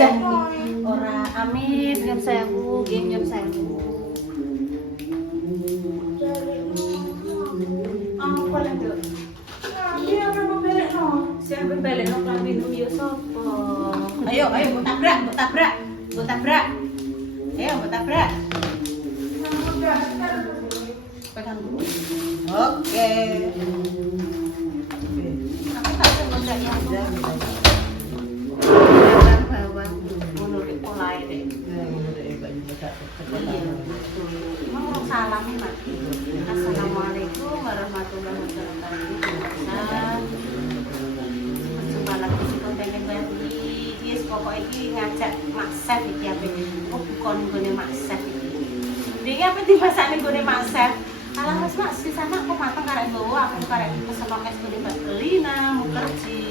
hujan iki. Ora amin nyun sewu, nggih nyun sewu. Apa lek, Duk? Iya, ora mau belekno. Siapa belekno klambi nu yo sapa? Ayo, mbok tabrak, mbok tabrak. Mbok tabrak. Ayo, mbok tabrak. Pegang dulu. Oke. Aku tak sengaja ya. Bawang menurut pola deh. Emang orang salam nih, Mak. Assalamualaikum warahmatullahi wabarakatuh. Berjumpa lagi di konten baru. Yes, pokoknya ini ngajak Mak Chef iki ape. Oh, bukan gone Mak Chef iki. Dia apa dimasakne gone Mak Chef? Alah Mas Mak, di sana aku matang karek gowo, aku karek pesen es gone Mbak Lina, mukerji.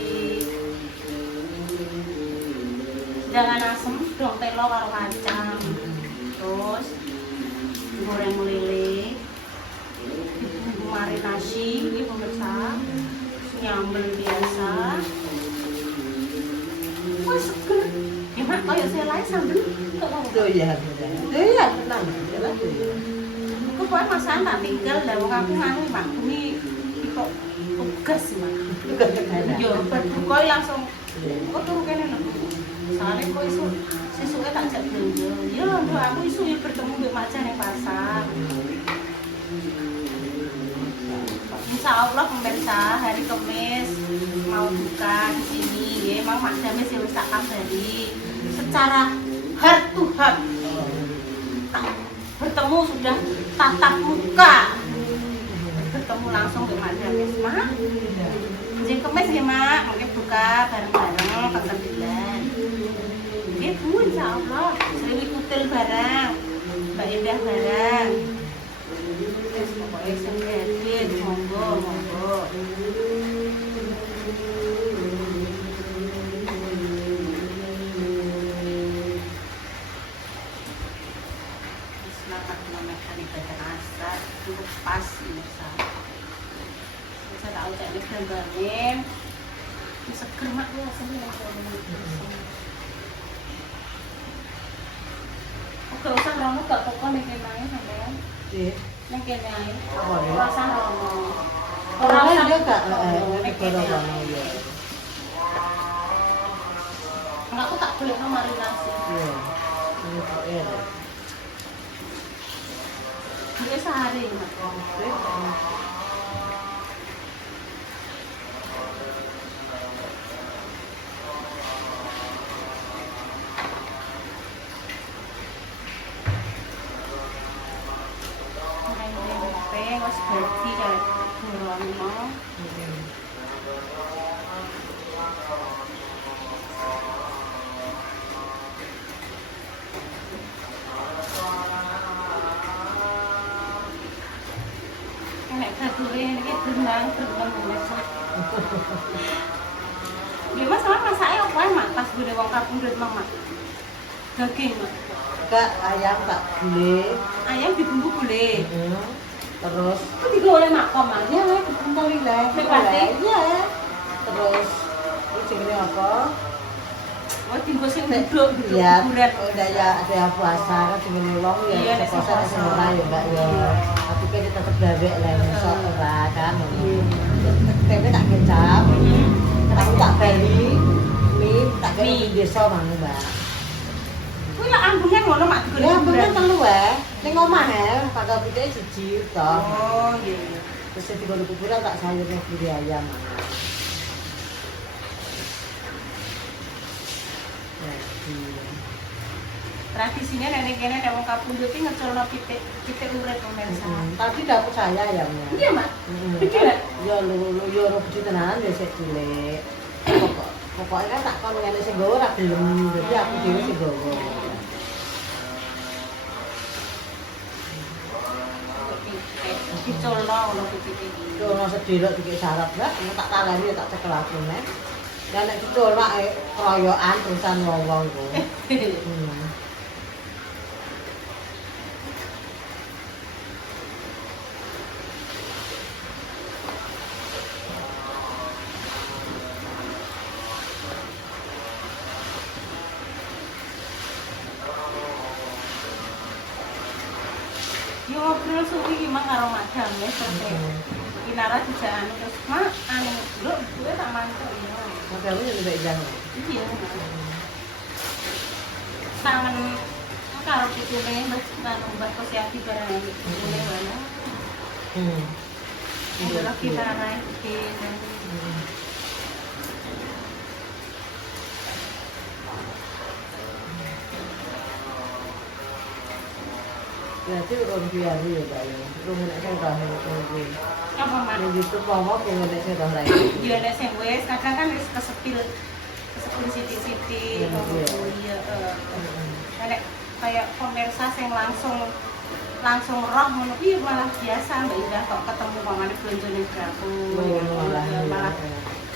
Jangan asem, dong telo karo kacang. Terus goreng melele, bumbu marinasi, ini pemirsa, nyambel biasa. Wah seger, gimana? Kayak selai sambel, nggak mau. Doyan, tenang, jalan doyan. Aku pokoknya masakan tak tinggal, dan aku nganu Mak, ini kok tugas Mak. Tugas kemana? Yo, berbuka langsung, kok turu kene lho. Soalnya kok isu sesuknya tak jak belanja. Ya, aku isu ya bertemu dengan Mak Jan yang pasar. Insya Allah pemirsa hari Kamis mau buka di sini. Ya, emang Mak Jan masih wis tak kabari secara heart to heart. Bertemu sudah tatap muka. Bertemu langsung dengan Mak Jan. Mak, Jeng Kemis ya Mak, mungkin buka bareng-bareng pasar bulan. Ibu insya Allah, Sriwi Kutil barang, Mbak Indah barang. Terus pokoknya sendiri, monggo. Selamat menaikkan ibadah asar, cukup pas bisa. Saya tahu cak gambarnya, seger Mak ya sebenarnya. Gak usah romo, gak pokok nih kena sampean. Iya. Nek kene ae. Oh, iya. Ora usah romo. Ora usah juga nek kene romo ae. ya. Enggak, aku tak boleh marinasi. Iya. Ini kok ya. Dia sehari Mak. Wes berarti kayak Bromo. Nek kadure iki berenang pemirsa. Dia Mas sama masake opo ae Mak pas gede wong kapundhut Mak. Daging Mak. Kak ayam tak gulai. Ayam dibumbu gulai. Terus Itu digoreng makom Mak. ya dikumpul lileh. Iya. Terus ini jenisnya apa? Oh, tinggal sing duduk Iya, kuburan. udah ya ada puasa kan cuma long ya. Iya, nek Puasa puasa. semua ya Mbak ya. Tapi kan kita tetap gawe lah sok ora kan. Tapi tak kecap. Aku tak beli mie, tak beli Mie. di desa mang Mbak. Kuwi lah ambungan ngono Mak digoreng Ya kuburan. bener telu wae. Ning omah ya, pakai putih siji toh. Oh, iya. Terus digoreng kuburan tak sayurnya kiri ayam. Tradisinya nenek kene nek wong kapundhut iki ngeculno pitik urip pemirsa. Tapi dapur saya ayamnya. Iya Mak. Mm. Pikiran. Ya lu yo ora biji tenanan ya sik cilik. Pokoknya kan tak kon ngene sing nggawa ora gelem. Jadi aku dhewe sing nggawa. Diculno ngono pitik iki. Yo ono sedelok dikek sarap lah, tak taleni tak cekel aku nek. Ya nek ditolak keroyokan terusan wong-wong ku. ngobrol suwi iki mang karo madam ya terus Kinara dijak terus mak lho gue tak mantuk ya. Modelnya juga tidak jangan. Iya. Tangan karo pitune Mbak Mbak Kosiati barang pitune wae. Ada lagi Kinara iki. Berarti urun biasa ya Pak ya. Urun nek sing roh iki. Apa mak? Ning YouTube mau pengen nek sing roh lain. Iya nek sing wis kadang kan wis kesepil sithik-sithik. Iya nek kayak pemirsa sing langsung roh ngono iki malah biasa Mbak Indah kok ketemu pamane blonjone dapur. Malah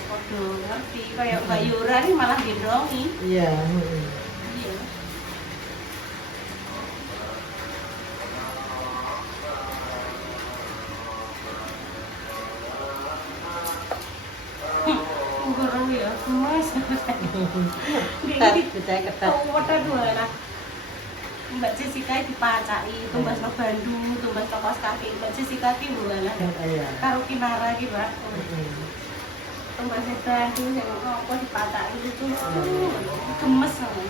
podo ngerti kayak Mbak Yura ini malah gendrongi. Iya, Iya. Guru ya, mas. ketat, kita ketat. Wadah dua lah. Mbak Jessica dipacai, tumbas no Bandung, tumbas no kos kaki. Mbak Jessica ki dua lah. Iya. Karo Kinara ki, Pak. Tumbas Bandung sing apa dipacai itu gemes sama.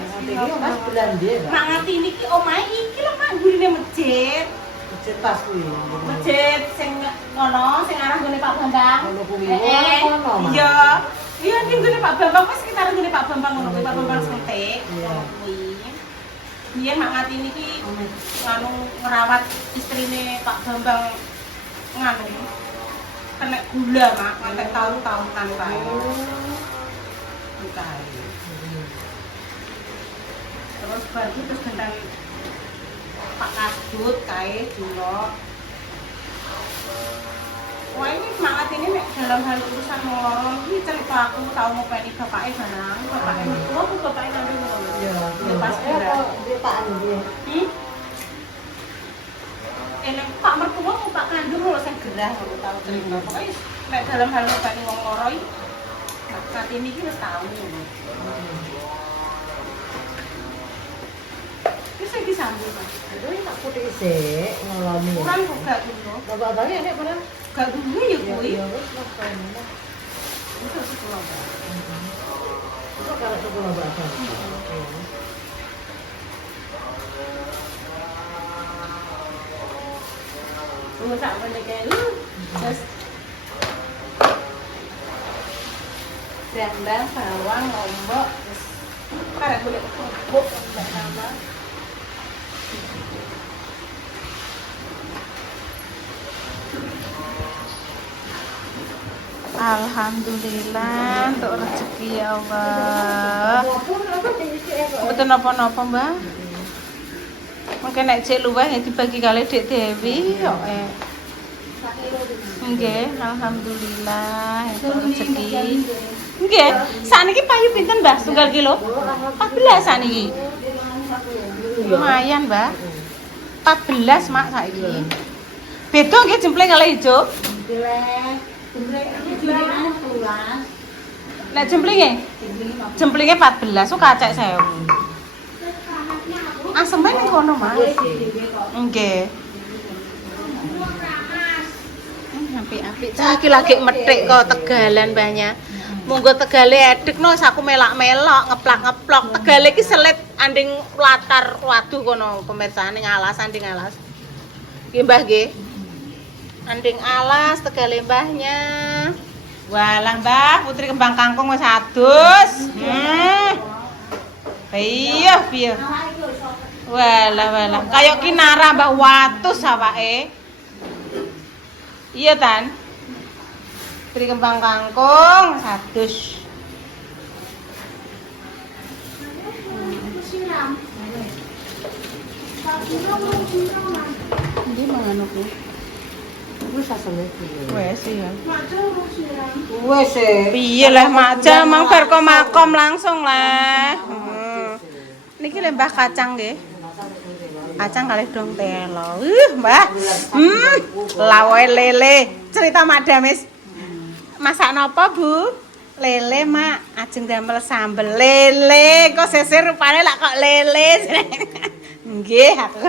Ini Mas bulan dia, Pak. Mak ngati niki omahe iki lho Mak gurine masjid. Masjid pas kuwi. Masjid sing kono sing arah gone Pak Bambang. Ono kuwi. Kono, Mas. Iya. Iya ning gone Pak Bambang wis sekitar gone Pak Bambang ngono kuwi Pak Bambang Suntik. Iya. Kuwi. Biyen Mak ngati niki nganu ngerawat istrine Pak Bambang nganu kena gula Mak, ngantek tahun-tahunan kae. Kae. Terus baru terus dengan Pak Kasdut kae dulu. Wah ini semangat ini nek dalam hal urusan lorong ini cerita aku tahu mau pengen bapaknya barang, bapaknya mertua aku bapaknya nanti ngono. Iya. Ya pas Apa dia Pak anu dia? Nek Pak mertua mau Pak kandung lho sing gerah aku tahu cerita. Pokoknya nek dalam hal bapaknya wong loro iki saat ini iki wis tahu ngono. Wis iki sambung Pak. Itu tak putih sik ngeloni. Kurang kok gak dulu. Bapak-bapaknya enek pernah? Gak dulu ya kuwi. Ya wis lah kene. Itu sekolah Pak. Itu kalau sekolah bahasa. Tunggu sak meneh kae lu. Terus rendang, bawang, lombok, terus karek boleh bubuk enggak sama. Alhamdulillah untuk rezeki ya Allah. Betul napa-napa, Mbak? Mungkin nek cek luwih ya dibagi kali Dek Dewi kok. Nggih, alhamdulillah untuk rezeki. Nggih, sakniki payu pinten, Mbah? Setunggal kilo? 14 sakniki. Lumayan, Mbak. 14 Mak saiki. Beda nggih jempleng kali ijo? Nek jemplinge? Jemplinge 14, kok kacek 1000. Aseme ning kono, Mas. Nggih. Apik-apik. Saiki lagi methik kok Tegalan banyak. Monggo Tegale edekno wis aku melak-melok, ngeplak-ngeplok. Tegale iki selit anding latar waduh kono pemirsa ning alas anding alas. Nggih, Mbah nggih. Anding alas Tegale mbahnya. Walah Mbah, putri kembang kangkung wis adus. Piye. Walah. Kayak Kinara Mbah watus awake. Iya Tan. Putri kembang kangkung wis adus. Ndi mangan opo? Wis asale iki. Wes ya. Wis e. Piye lah Makja mang bar kok makom langsung lah. Niki lembah kacang nggih. Kacang kalih dong telo. Mbah. Lawe lele. Cerita Mak Damis. Masak napa, Bu? Lele mak, ajeng damel sambel lele. Kok sesir rupane lak kok lele. Nggih aku.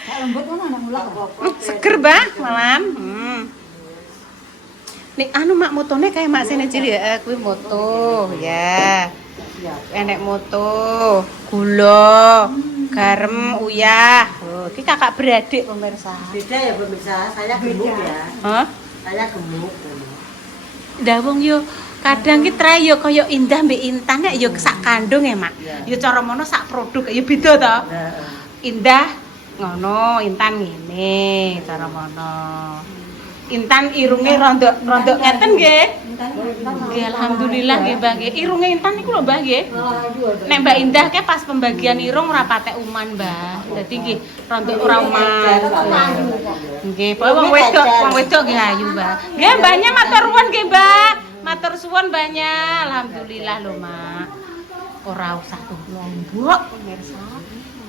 Kak lembut kan anak mulak kok. Seger, Mbak, malam. Nih anu mak motone kayak mak sini cilik ya, kuwi moto ya. Ya. Enek moto, gula, garam, uyah. Oh, iki kakak beradik pemirsa. Beda ya pemirsa, saya gemuk ya. Hah? Saya gemuk. Dawung yo kadang ki tray yo kaya Indah mbek Intan nek yo sak kandung ya, Mak. Iya. Yo cara mono sak produk yo beda to. Indah ngono, Intan ngene cara mono. Intan irunge rondok ngeten nggih. Nggih alhamdulillah nggih Mbak nggih. Irunge Intan niku lho Mbak nggih. Nek Mbak Indah ke pas pembagian irung ora patek uman, Mbak. Dadi nggih rondok ora uman. Nggih, wong wedok nggih ayu, Mbak. Nggih, Mbaknya matur nuwun nggih, Mbak. Matur suwun Mbaknya. Alhamdulillah lho, Mak. Ora usah lombok pemirsa.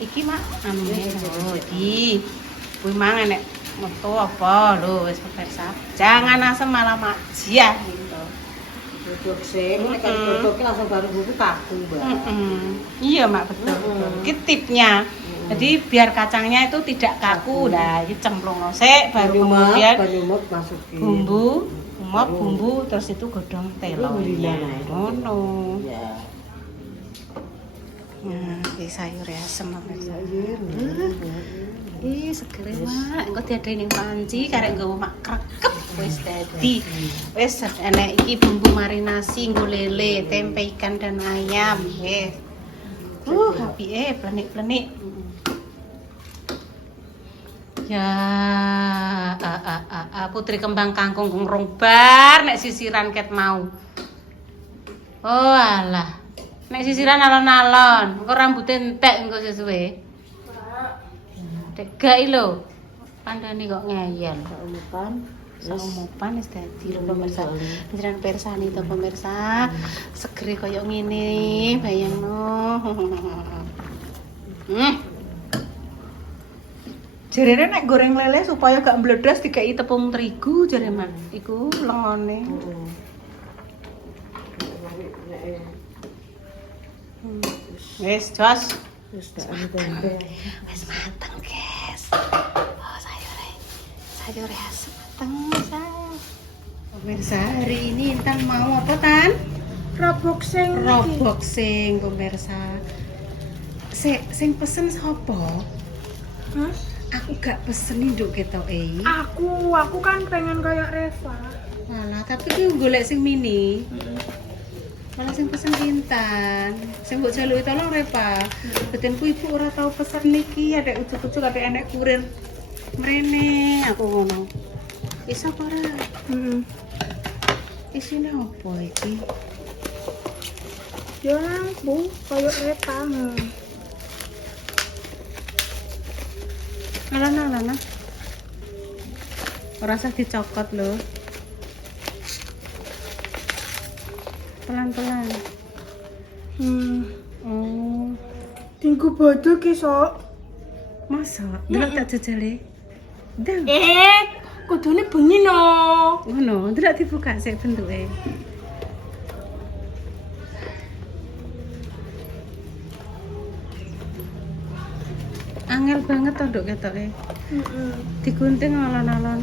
Iki Mak, amene oh iki. Kuwi mang enek metu apa lho wis pemirsa. Jangan asem malah majiah gitu. Duduk sing nek duduknya langsung baru buku kaku, Mbak. Iya, Mak, betul. Iki tipnya. Jadi biar kacangnya itu tidak kaku. Nah, iki cemplung sik baru kemudian Banyumet masukin. bumbu, bumbu terus itu godhong telo. Ngono. Ya. Nah, iki sayur asem pemirsa. Ih, seger Mak. Engko diadai ning panci karek nggawa mak krekep wis dadi. Wis enek iki bumbu marinasi nggo lele, tempe ikan dan ayam. Wis. Apike plenik-plenik. Ya, putri kembang kangkung ngrong bar nek sisiran ket mau. Oh alah. Nek sisiran alon-alon, engko rambute entek engko sesuwe. Dek gai lho. Pandane kok ngeyel. Umupan wis dadi lho pemirsa. Panjenengan persani to pemirsa. Segere kaya ngene, bayangno. Jarene nek goreng lele supaya gak mbledas dikei tepung terigu jare Mas. Iku lengone. Wis, jos. Wis tak anu tempe. Wis mateng, guys. Oh, sayure asem mateng, sayang. Pemirsa, hari ini Intan mau apa, Tan? Roboxing, pemirsa. Sing pesen sapa? Hah? Aku gak pesen nduk ketoke. Aku kan pengen kayak Reva. Malah, tapi ki golek sing mini. Malah sing pesen Intan. Sing mbok jaluki tolong Reva. Betenku ibu ora tau pesen niki, ada ujuk-ujuk ada enek kurir. Mrene aku ngono. Isa apa ora? Isine apa iki? Ya Bu, kayak Reva. Alana. Ora usah dicokot lho. Pelan-pelan. Oh, Tinggu bodoh ki sok. masa? Delok tak jajale. Ndang. Kudune bengi no. Ngono, delok dibuka sik bentuke. Angel banget to nduk ketoke. Digunting alon-alon.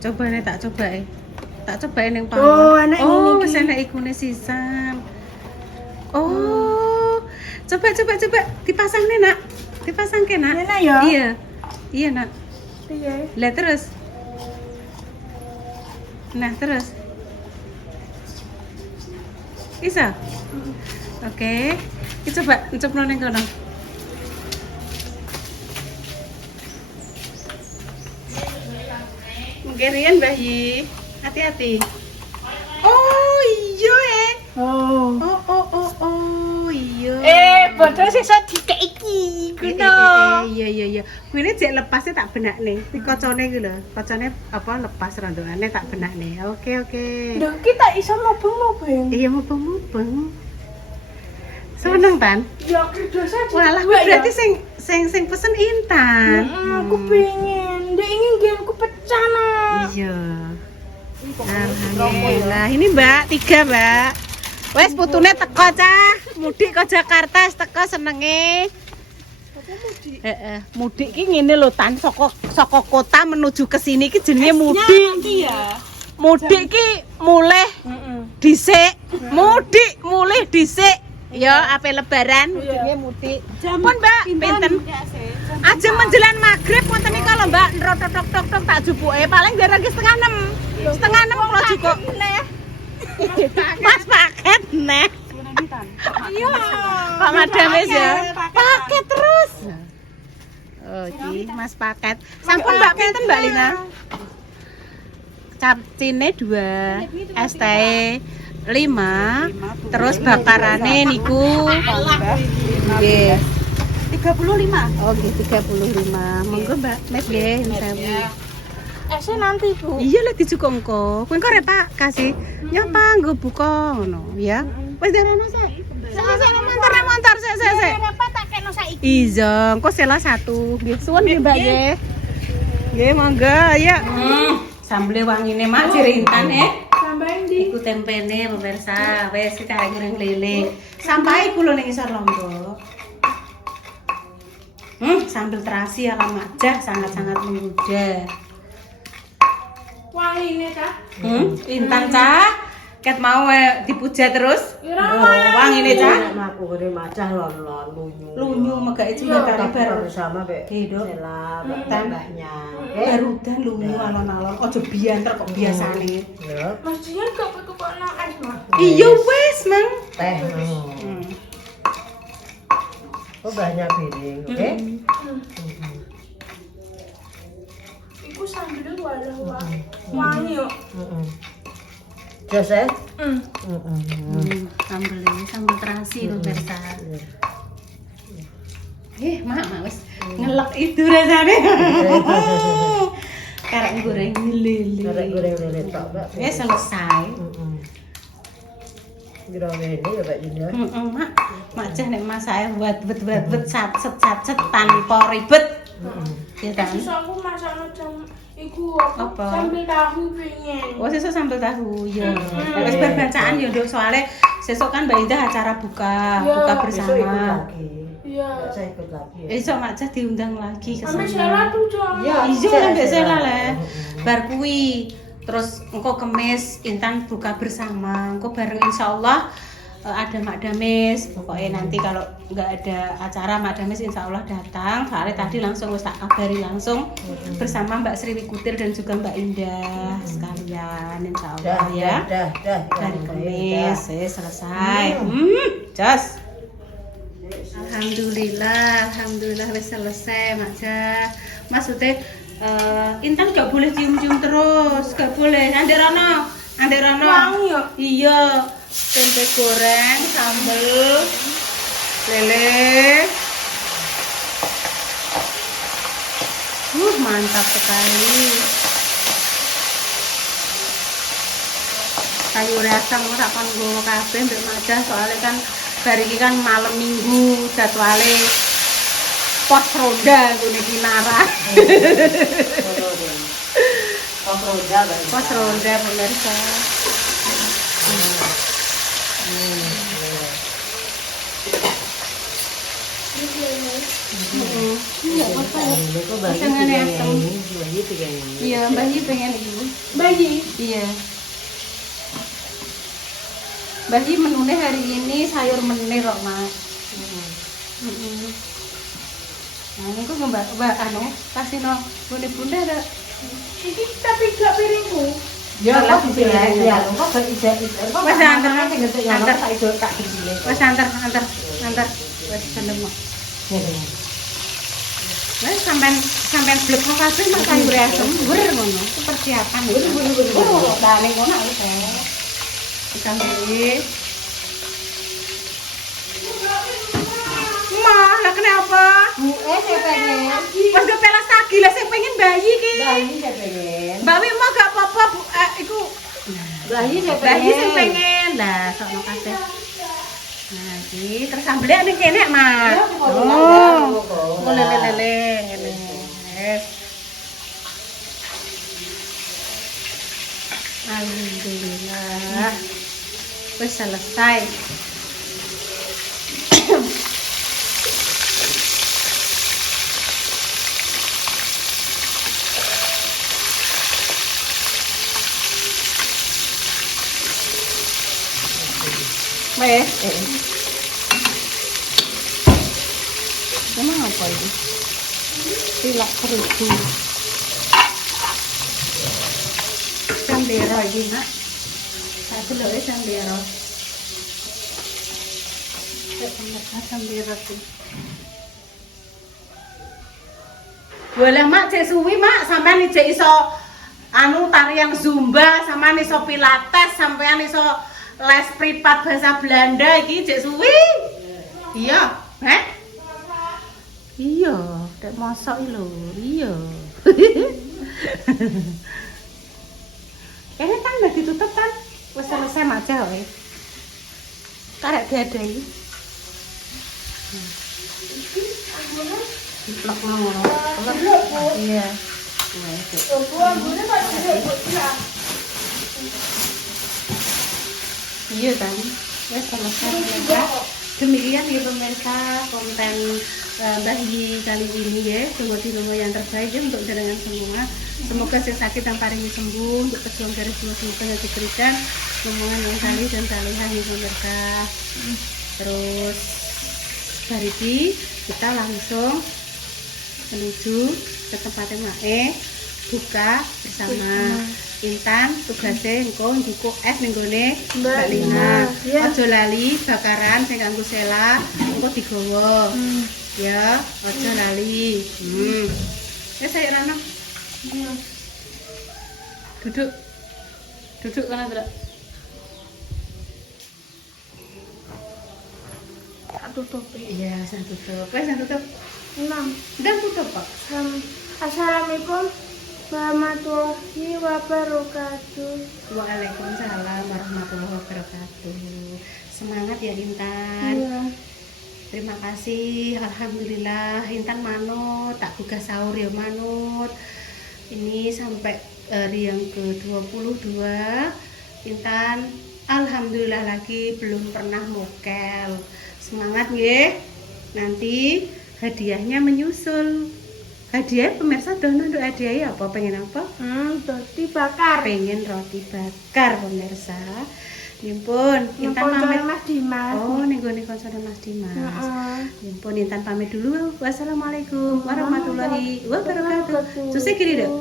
Cobane tak cobae. Tak cobae ning pawon. Oh, enak Oh, ngene wis iki. enak ikune sisan. Oh. Coba dipasang nih, Nak. Dipasangke, Nak. Enak ya? Iya. Iya, Nak. Piye? Lihat terus. Nah, terus. Bisa? Oke. Kita coba nceplo ning kono. Mengkirian Bayi. Hati-hati. Oh, iya Oh. Oh, iya. Bodoh sisa dikek iki. Iya. Kuwi jek lepasnya tak benakne. Iki kocone iki lho. Kocone apa lepas rondongane tak benakne. Oke. Lho kita iso mobeng-mobeng. Iya mubeng. Seneng Tan? Ya kerja saja. Walah kuwi berarti sing sing pesen Intan. Aku pengen. Dia ingin genku pecah nak. Iya. Alhamdulillah. Ini Mbak, 3 Mbak. Wes putune teko cah. Mudik ke Jakarta teko senenge. Mudik ki ngene lho Tan, saka kota menuju ke sini ki jenenge mudik. Iya. Mudik ki mulih dhisik. Mudik mulih dhisik. Ya, ape lebaran jenenge mudik. Pun Mbak, pinten? Ajeng menjelang maghrib wonten iki kalau Mbak nrotok-tok tak jupuke paling biar lagi setengah 6. Setengah 6 kula jupuk. Pas paket neh. Iya. Pak Madamis ya. Paket terus. Oh, iki Mas paket. Sampun Mbak pinten Mbak Lina? Capcine 2, es teh 5, terus bakarane niku nggih 35. Oh, nggih 35. Monggo Mbak, mes nggih, sewu. Esnya nanti Bu. Iya lek dijukuk engko. Kowe engko rek Pak kasih nyapa nggo buka ngono ya. Wis dirono sik. Sik montor sik. Apa tak kena saiki? Iya, engko sela 1. Nggih, suwun nggih Mbak nggih. Nggih, monggo ya. Sambele wangine mak cirintan Tambahin di. Iku tempene pemirsa, wis iki arek goreng lele. Sampai kulo ning isor Lombok. Sambal terasi ala majah sangat-sangat menggoda. Wangi ini Kak. Intan cah, ket mau dipuja terus. Ira Wangine cah. Aku gede macah lon-lon lunyu. Lunyu megake jembatan bar bersama Bek. Hidup. Sela tambahnya. Garudan lunyu alon-alon, aja bianter kok biasane. Ya, Mas Jian gak pakai nang es Mas. Iya wis, Mang. teh. Oh banyak piring, oke? Iku sambil walau wangi yo. Jos ya? Sambel terasi pemirsa. Mak wis ngelek itu rasane. Karek goreng lele. Karek goreng lele tok, Mbak. Wis selesai. Grawe ini ya Mbak Jinda. Mak cah nek masake buat sat-set tanpa ribet. Ya kan? Terus aku masak jam iku Apa? sambil tahu pengen. Oh, sesuk sambel tahu ya. Wis bar bacaan ya, Nduk, soalnya sesuk kan Mbak Indah acara buka Besok ikut bersama. lagi. Iya. Saya ikut lagi ya. Esok Mak Cah diundang lagi ke Sampai sana. salah tuh jam. Iya. Iya lah mbak Sela lah. Bar kuwi. Terus engko Kemis Intan buka bersama. Engko bareng insyaallah ada Mak Damis. Pokoknya nanti kalau nggak ada acara Mak Damis insyaallah datang. Soalnya tadi langsung wis tak kabari langsung bersama Mbak Sriwi Kutir dan juga Mbak Indah sekalian insyaallah ya. Dah. Dari Kemis selesai. Jos. Alhamdulillah wis selesai Mak Cah. Maksudnya Intan gak boleh cium-cium terus, gak boleh. Andek Rono. Wangi yo. Iya, tempe goreng, sambel, lele. Mantap sekali. Sayur asam ora kon nggo kabeh mbek Madah soalnya kan bar iki kan malam Minggu jadwale pos ronda ngene Kinara. Pos ronda pemirsa. Iya, apa? Iya, Mbak Yi pengen ini. Bayi. Iya. Mbak Yi menunya hari ini sayur menir kok, Mas. Nah, ini kok mbak anu kasih no bunda ada. Iki tapi gak piringku. Ya, kok dipilih ya, kok gak ijak. Wes antar tak dipilih. Wes antar. Wes kendem. Wes sampean blek kok kabeh mak sayur asem wer ngono. Itu persiapan. Oh, dane ngono wis. Kita beli. Lah kenapa? Saya pengen. Pas gak pelas lagi lah saya pengen bayi ki. Bayi saya pengen. Mbak Wi mau gak apa-apa Bu, iku Bayi saya pengen. bayi saya pengen lah sok no kabeh. Nah, Iki terus sambelnya ning kene, Mas. Ya, mau Oh. ngomong. Lele ngene. Wes. Alhamdulillah. Wes selesai. Wes. Emang apa ini? Tilak terigu. Sambero ini, Nak. Satu lho sambero. Sambero tuh. Boleh Mak, cek suwi Mak, sampean cek iso anu tarian zumba, sampean iso pilates, sampean iso les privat bahasa Belanda iki cek suwi. Iya, Iya, dek mosok lho. Iya. Kayaknya kan udah ditutup kan? Wes selesai aja wae. Karek diadai. Diplok ngono. Iya. Iya kan? Wes selesai ya. Demikian ya pemirsa konten Mbah Yi kali ini ya. Semoga yang terbaik ya untuk jenengan semua. Semoga si sakit yang paling sembuh, untuk pejuang garis dua semoga yang diberikan omongan yang salih dan salihah ya pemirsa. Terus dari ini kita langsung menuju ke tempatnya Mae buka bersama. Intan tugasnya engko njukuk es ning gone Mbak Lina. Aja lali bakaran sing kanggo Sela engko digawa. Ya, aja lali. Ya saya Rana. Duduk. Duduk kana, Ndra. Tutup. Iya, saya tutup. Wes saya tutup. 6. Udah tutup, Pak. Assalamualaikum warahmatullahi wabarakatuh. Waalaikumsalam warahmatullahi wabarakatuh. Semangat ya Intan. Iya. Terima kasih, alhamdulillah Intan manut, tak buka sahur ya manut. Ini sampai hari yang ke-22 Intan alhamdulillah lagi belum pernah mokel. Semangat ya. Nanti hadiahnya menyusul. Hadiah pemirsa dono untuk hadiah apa? Pengen apa? Roti bakar. Pengen roti bakar pemirsa. Nimpun, Intan Konsol pamit. Mas Dimas. Oh, ning gone konsone Mas Dimas. Heeh. Nimpun Intan pamit dulu. Wassalamualaikum warahmatullahi wabarakatuh. Susah kiri dong.